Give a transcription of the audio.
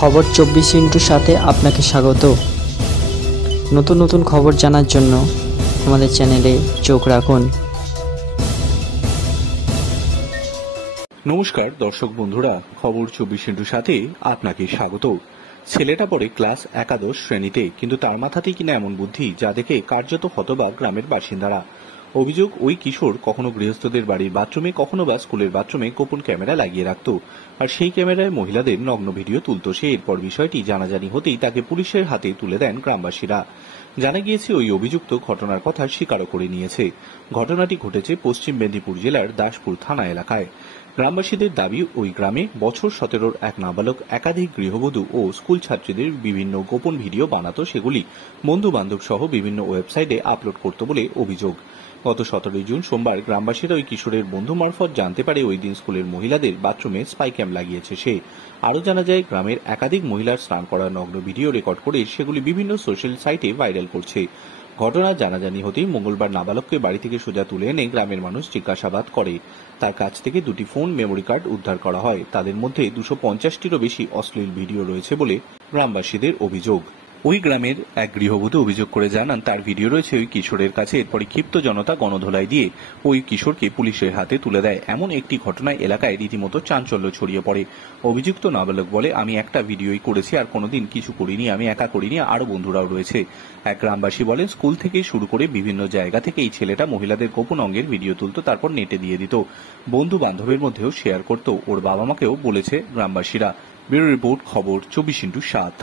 খবর 24x সাথে আপনাকে স্বাগত। নতুন নতুন খবর জানার জন্য আমাদের চ্যানেলে চোখ রাখুন। নমস্কার দর্শক বন্ধুরা, খবর 24x সাথে আপনাকে স্বাগত। ছেলেটা পড়ে ক্লাস একাদশ শ্রেণীতে, কিন্তু তার মাথাতেই কিনা এমন বুদ্ধি যা দেখে কার্যত হতবাক গ্রামের বাসিন্দারা। অভিযোগ, ওই কিশোর কখনো গৃহস্থদের বাড়ির বাথরুমে, কখনো বা স্কুলের বাথরুমে গোপন ক্যামেরা লাগিয়ে রাখত, আর সেই ক্যামেরায় মহিলাদের নগ্ন ভিডিও তুলত সে। এরপর বিষয়টি জানাজানি হতেই তাকে পুলিশের হাতে তুলে দেন গ্রামবাসীরা। জানা গিয়েছে ওই অভিযুক্ত ঘটনার কথা স্বীকারও করে নিয়েছে। ঘটনাটি ঘটেছে পশ্চিম মেদিনীপুর জেলার দাসপুর থানা এলাকায়। গ্রামবাসীদের দাবি, ওই গ্রামে বছর 17-র এক নাবালক একাধিক গৃহবধূ ও স্কুল ছাত্রীদের বিভিন্ন গোপন ভিডিও বানাতো, সেগুলি বন্ধু বান্ধব সহ বিভিন্ন ওয়েবসাইটে আপলোড করত বলে অভিযোগ। গত 17 জুন সোমবার গ্রামবাসীরা ওই কিশোরের বন্ধু মারফত জানতে পারে ওই দিন স্কুলের মহিলাদের বাথরুমে স্পাই ক্যাম লাগিয়েছে সে। আরও জানা যায়, গ্রামের একাধিক মহিলার স্নান করার নগ্ন ভিডিও রেকর্ড করে সেগুলি বিভিন্ন সোশ্যাল সাইটে ভাইরাল করছে। ঘটনা জানাজানি হতেই মঙ্গলবার নাবালককে বাড়ি থেকে সোজা তুলে এনে গ্রামের মানুষ জিজ্ঞাসাবাদ করে। তার কাছ থেকে 2টি ফোন, মেমোরি কার্ড উদ্ধার করা হয়। তাদের মধ্যে 250টিরও বেশি অশ্লীল ভিডিও রয়েছে বলে গ্রামবাসীদের অভিযোগ। ওই গ্রামের এক গৃহবধূ অভিযোগ করে জানান, তার ভিডিও রয়েছে ওই কিশোরের কাছে। এরপরে ক্ষিপ্ত জনতা গণধোলাই দিয়ে ওই কিশোরকে পুলিশের হাতে তুলে দেয়। এমন একটি ঘটনায় এলাকায় রীতিমতো চাঞ্চল্য ছড়িয়ে পড়ে। অভিযুক্ত নাবালক বলে, আমি একটা ভিডিওই করেছি, আর কোনোদিন কিছু করিনি, আমি একা করিনি, আরো বন্ধুরাও রয়েছে। এক গ্রামবাসী বলেন, স্কুল থেকে শুরু করে বিভিন্ন জায়গা থেকে এই ছেলেটা মহিলাদের গোপন অঙ্গের ভিডিও তুলত, তারপর নেটে দিয়ে দিত। বন্ধু বান্ধবের মধ্যেও শেয়ার করত, ওর বাবা মাকেও বলেছে গ্রামবাসীরা। ব্যুরো রিপোর্ট, খবর 24x7।